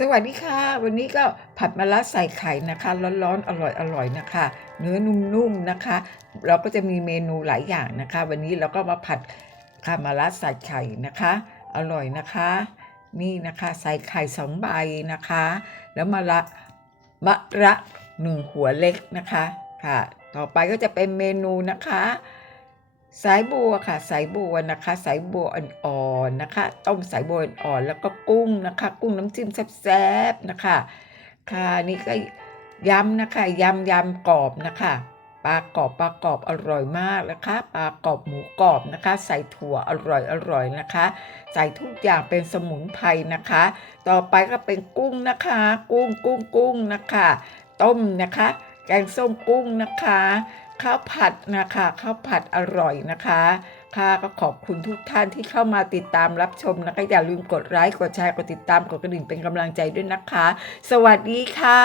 สวัสดีค่ะ วันนี้ก็ผัดมะระใส่ไข่นะคะ ร้อนๆอร่อยๆนะคะ เนื้อนุ่มๆนะคะ เราก็จะมีเมนูหลายอย่างนะคะ วันนี้เราก็มาผัดค่ะมะระใส่ไข่นะคะ อร่อยนะคะ นี่นะคะใส่ไข่สองใบนะคะ แล้วมะระมะระหนึ่งหัวเล็กนะคะค่ะ ต่อไปก็จะเป็นเมนูนะคะ สายบัวค่ะ สายบัวนะคะ สายบัวอ่อนๆนะคะ ต้มสายบัวอ่อนๆแล้วก็กุ้งนะคะ กุ้งน้ำจิ้มแซ่บๆนะคะ ค่ะนี่ก็ยำนะคะยำยำกรอบนะคะปลากรอบปลากรอบอร่อยมากนะคะปลากรอบหมูกรอบนะคะ ใส่ถั่วอร่อยอร่อยนะคะ ใส่ทุกอย่างเป็นสมุนไพรนะคะ ต่อไปก็เป็นกุ้งนะคะ กุ้งกุ้งกุ้งนะคะ ต้มนะคะ แกงส้มกุ้งนะคะข้าวผัดนะคะข้าวผัดอร่อยนะคะค่ะก็ขอบคุณทุกท่านที่เข้ามาติดตามรับชมนะคะอย่าลืมกดไลค์กดแชร์กดติดตามกดกระดิ่งเป็นกำลังใจด้วยนะคะ สวัสดีค่ะ